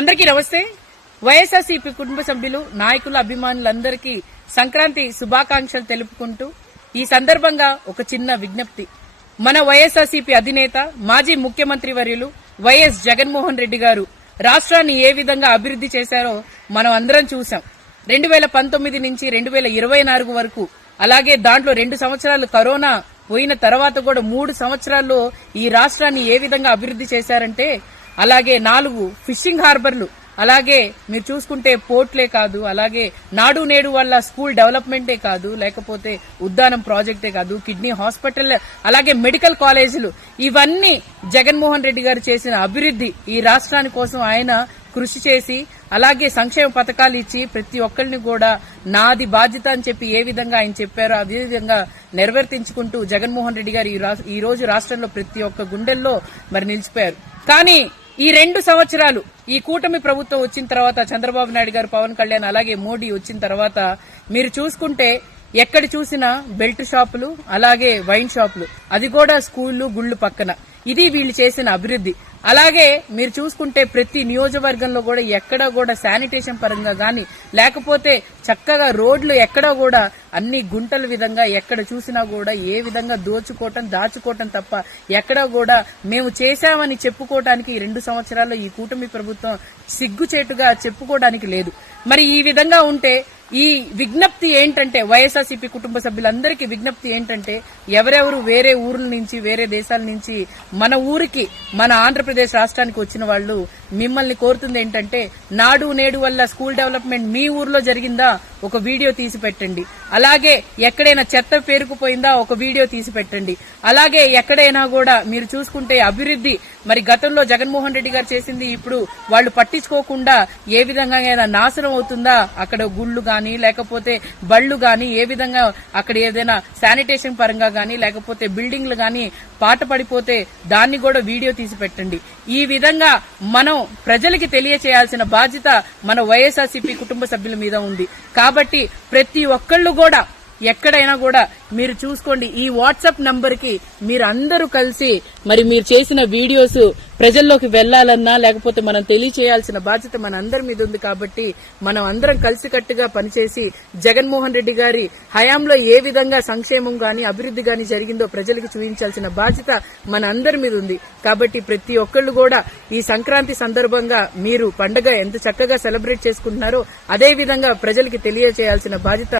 అందరికీ నమస్తే. వైఎస్ఆర్సీపీ కుటుంబ సభ్యులు, నాయకులు, అభిమానులందరికీ సంక్రాంతి శుభాకాంక్షలు తెలుపుకుంటూ ఈ సందర్భంగా ఒక చిన్న విజ్ఞప్తి. మన వైఎస్ఆర్సీపీ అధినేత, మాజీ ముఖ్యమంత్రి వర్యులు వైఎస్ జగన్మోహన్ రెడ్డి గారు రాష్ట్రాన్ని ఏ విధంగా అభివృద్ధి చేశారో మనం అందరం చూసాం. 2019 నుంచి 2024 వరకు, అలాగే దాంట్లో 2 సంవత్సరాలు కరోనా పోయిన తర్వాత కూడా 3 సంవత్సరాల్లో ఈ రాష్ట్రాన్ని ఏ విధంగా అభివృద్ధి చేశారంటే, అలాగే 4 ఫిషింగ్ హార్బర్లు, అలాగే మీరు చూసుకుంటే పోర్ట్లే కాదు, అలాగే నాడు నేడు వల్ల స్కూల్ డెవలప్మెంటే కాదు, లేకపోతే ఉద్దానం ప్రాజెక్టే కాదు, కిడ్నీ హాస్పిటల్, అలాగే మెడికల్ కాలేజీలు, ఇవన్నీ జగన్మోహన్ రెడ్డి గారు చేసిన అభివృద్ధి. ఈ రాష్ట్రాని కోసం ఆయన కృషి చేసి, అలాగే సంక్షేమ పథకాలు ఇచ్చి ప్రతి ఒక్కరిని కూడా నాది బాధ్యత అని చెప్పి ఏ విధంగా ఆయన చెప్పారో అదే విధంగా నెరవేర్తించుకుంటూ జగన్మోహన్ రెడ్డి గారు ఈ రోజు రాష్ట్రంలో ప్రతి ఒక్క గుండెల్లో మరి నిలిచిపోయారు. కానీ ఈ 2 సంవత్సరాలు ఈ కూటమి ప్రభుత్వం వచ్చిన తర్వాత, చంద్రబాబు నాయుడు గారు, పవన్ కళ్యాణ్, అలాగే మోడీ వచ్చిన తర్వాత మీరు చూసుకుంటే ఎక్కడ చూసినా బెల్ట్ షాపులు, అలాగే వైన్ షాపులు, అది కూడా స్కూళ్లు, గుళ్లు పక్కన. ఇది వీళ్ళు చేసిన అభివృద్ధి. అలాగే మీరు చూసుకుంటే ప్రతి నియోజకవర్గంలో కూడా ఎక్కడా కూడా శానిటేషన్ పరంగా గాని, లేకపోతే చక్కగా రోడ్లు ఎక్కడా కూడా అన్ని గుంటల విధంగా ఎక్కడ చూసినా కూడా ఏ విధంగా దాచుకోవటం తప్ప ఎక్కడా కూడా మేము చేశామని చెప్పుకోవడానికి 2 సంవత్సరాల్లో ఈ కూటమి ప్రభుత్వం సిగ్గుచేటుగా చెప్పుకోవడానికి లేదు. మరి ఈ విధంగా ఉంటే ఈ విజ్ఞప్తి ఏంటంటే, వైఎస్ఆర్సీపీ కుటుంబ సభ్యులందరికీ విజ్ఞప్తి ఏంటంటే, ఎవరెవరు వేరే ఊర్ల నుంచి, వేరే దేశాల నుంచి మన ఊరికి, మన ఆంధ్రప్రదేశ్ రాష్ట్రానికి వచ్చిన వాళ్ళు మిమ్మల్ని కోరుతుంది ఏంటంటే, నాడు నేడు వల్ల స్కూల్ డెవలప్మెంట్ మీ ఊర్లో జరిగిందా ఒక వీడియో తీసి పెట్టండి. అలాగే ఎక్కడైనా చెత్త పేరుకుపోయిందా ఒక వీడియో తీసి పెట్టండి. అలాగే ఎక్కడైనా కూడా మీరు చూసుకుంటే అభివృద్ధి, మరి గతంలో జగన్మోహన్ రెడ్డి గారు చేసింది ఇప్పుడు వాళ్ళు పట్టించుకోకుండా ఏ విధంగా నాశనం అవుతుందా, అక్కడ గుళ్ళు గాని, లేకపోతే బళ్ళు గాని, ఏ విధంగా అక్కడ ఏదైనా శానిటేషన్ పరంగా గాని, లేకపోతే బిల్డింగ్లు గాని పాట పడిపోతే దాన్ని కూడా వీడియో తీసి పెట్టండి. ఈ విధంగా మనం ప్రజలకి తెలియచేయాల్సిన బాధ్యత మన వైఎస్ఆర్సీపీ కుటుంబ సభ్యుల మీద ఉంది. కాబట్టి ప్రతి ఒక్కళ్ళు కూడా ఎక్కడైనా కూడా మీరు చూసుకోండి, ఈ వాట్సాప్ నంబర్ కి మీరు అందరూ కలిసి మరి మీరు చేసిన వీడియోస్ ప్రజల్లోకి వెళ్లాలన్నా, లేకపోతే మనం తెలియచేయాల్సిన బాధ్యత మన అందరి మీద ఉంది. కాబట్టి మనం అందరం కలిసికట్టుగా పనిచేసి జగన్మోహన్ రెడ్డి గారి హయాంలో ఏ విధంగా సంక్షేమం గాని, అభివృద్ధి గాని జరిగిందో ప్రజలకు చూపించాల్సిన బాధ్యత మన అందరి మీద ఉంది. కాబట్టి ప్రతి ఒక్కళ్ళు కూడా ఈ సంక్రాంతి సందర్భంగా మీరు పండుగ ఎంత చక్కగా సెలబ్రేట్ చేసుకుంటున్నారో అదే విధంగా ప్రజలకి తెలియచేయాల్సిన బాధ్యత